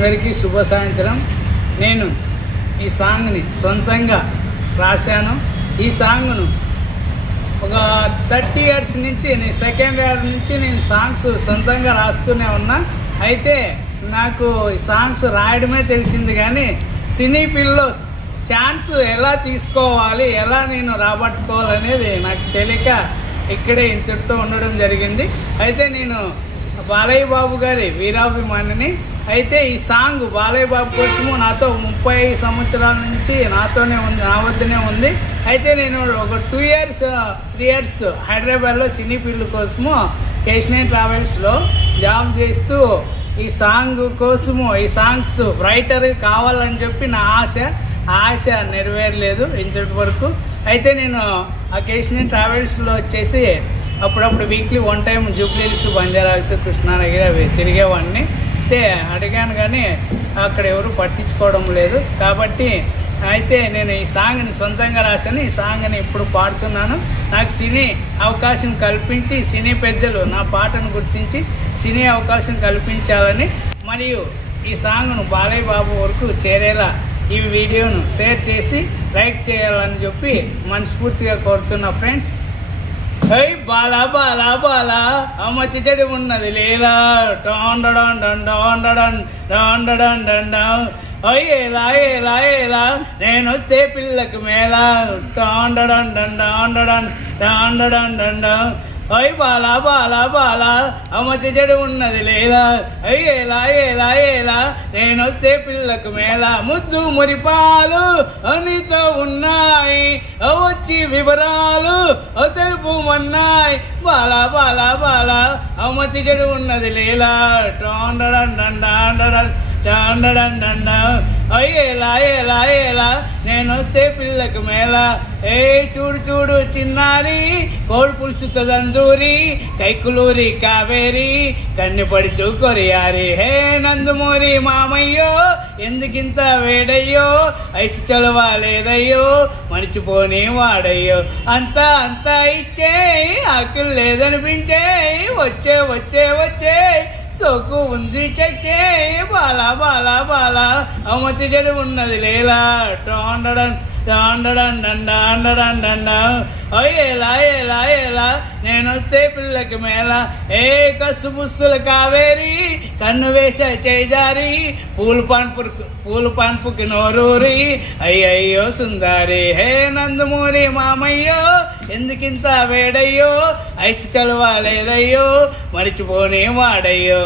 అందరికీ శుభ సాయంత్రం. నేను ఈ సాంగ్ని సొంతంగా రాశాను. ఈ సాంగ్ను ఒక 30 years నుంచి, నేను సెకండ్ ఇయర్ నుంచి నేను సాంగ్స్ సొంతంగా రాస్తూనే ఉన్నా. అయితే నాకు ఈ సాంగ్స్ రాయడమే తెలిసింది, కానీ సినీ ఫీల్డ్లో ఛాన్స్ ఎలా తీసుకోవాలి, ఎలా నేను రాబట్టుకోవాలనేది నాకు తెలియక ఇక్కడే ఇంతటితో ఉండడం జరిగింది. అయితే నేను బాలయ్య బాబు గారి వీరాభిమానిని. అయితే ఈ సాంగ్ బాలయ్య బాబు కోసము నాతో 30 సంవత్సరాల నుంచి నాతోనే ఉంది, నా వద్దనే ఉంది. అయితే నేను ఒక 2 years 3 years హైదరాబాద్లో సినీ ఫీల్డ్ కోసము కేశినేని ట్రావెల్స్లో జాబ్ చేస్తూ ఈ సాంగ్ కోసము, ఈ సాంగ్స్ రైటర్ కావాలని చెప్పి నా ఆశ నెరవేరలేదు ఇంతటి వరకు. అయితే నేను ఆ కేశినేని ట్రావెల్స్లో వచ్చేసి అప్పుడప్పుడు weekly 1 time Jubilee hills, Banjara hills, Krishna Nagar అవి తిరిగేవాడిని. అయితే అడిగాను కానీ అక్కడ ఎవరు పట్టించుకోవడం లేదు. కాబట్టి అయితే నేను ఈ సాంగ్ని సొంతంగా రాశాను. ఈ సాంగ్ని ఇప్పుడు పాడుతున్నాను. నాకు సినీ అవకాశం కల్పించి, సినీ పెద్దలు నా పాటను గుర్తించి సినీ అవకాశం కల్పించాలని, మరియు ఈ సాంగ్ను బాలయ్య బాబు వరకు చేరేలా ఈ వీడియోను షేర్ చేసి లైక్ చేయాలని చెప్పి మనస్ఫూర్తిగా కోరుతున్నా ఫ్రెండ్స్. హై బాలా బాలా బాలా అమ్మతి చెడు ఉన్నది లేలా టాండడం డండం డాండడం డండం ఏలా ఏలా ఏలా నేను వస్తే పిల్లకి మేళ టాండడం డండం డాండడం డండం అయ్ బాలా బాలా బాలా అమ్మతి చెడు ఉన్నది లేలా ఏలా ఏలా ఏలా నేను వస్తే పిల్లకు మేళ ముద్దు మురిపాలు అనితో ఉన్నాయి వచ్చి వివరాలు తెలుపుమన్నాయి బాలా బాలా బాలా అమ్మతి చెడు ఉన్నది లేలా టాండడం డండం చాండడం డండం ఏలా ఏలా ఏలా నేను వస్తే పిల్లకు మేళ చూడు చూడు చిన్నారి కోడి పులుసుతో దందూరి కైకులూరి కావేరి కన్నెపడి చూకొరియారి హే నందుమూరి మామయ్యో ఎందుకింత వేడయ్యో ఐసు చలవా లేదయ్యో మర్చిపోని వాడయ్యో అంతా అంతా ఇచ్చే ఆకులు లేదనిపించే వచ్చే వచ్చే వచ్చే సోకు ఉంది చెక్కే బాలా బాలా బాలా అమ్మతి చెడు ఉన్నది లేలా టాండడం డాండడం డండం డండం ఏలా ఏలా ఏలా నేను వస్తే పిల్లకి మేళ కసు బుస్సుల కావేరి కన్ను వేసే చేజారి పూలు పాన్పుకి నోరూరి అయ్యయ్యో సుందారి హే నందుమూరి మామయ్యో ఎందుకింత వేడయ్యో ఐసు చలవా లేదయ్యో మరిచిపోని వాడయ్యో.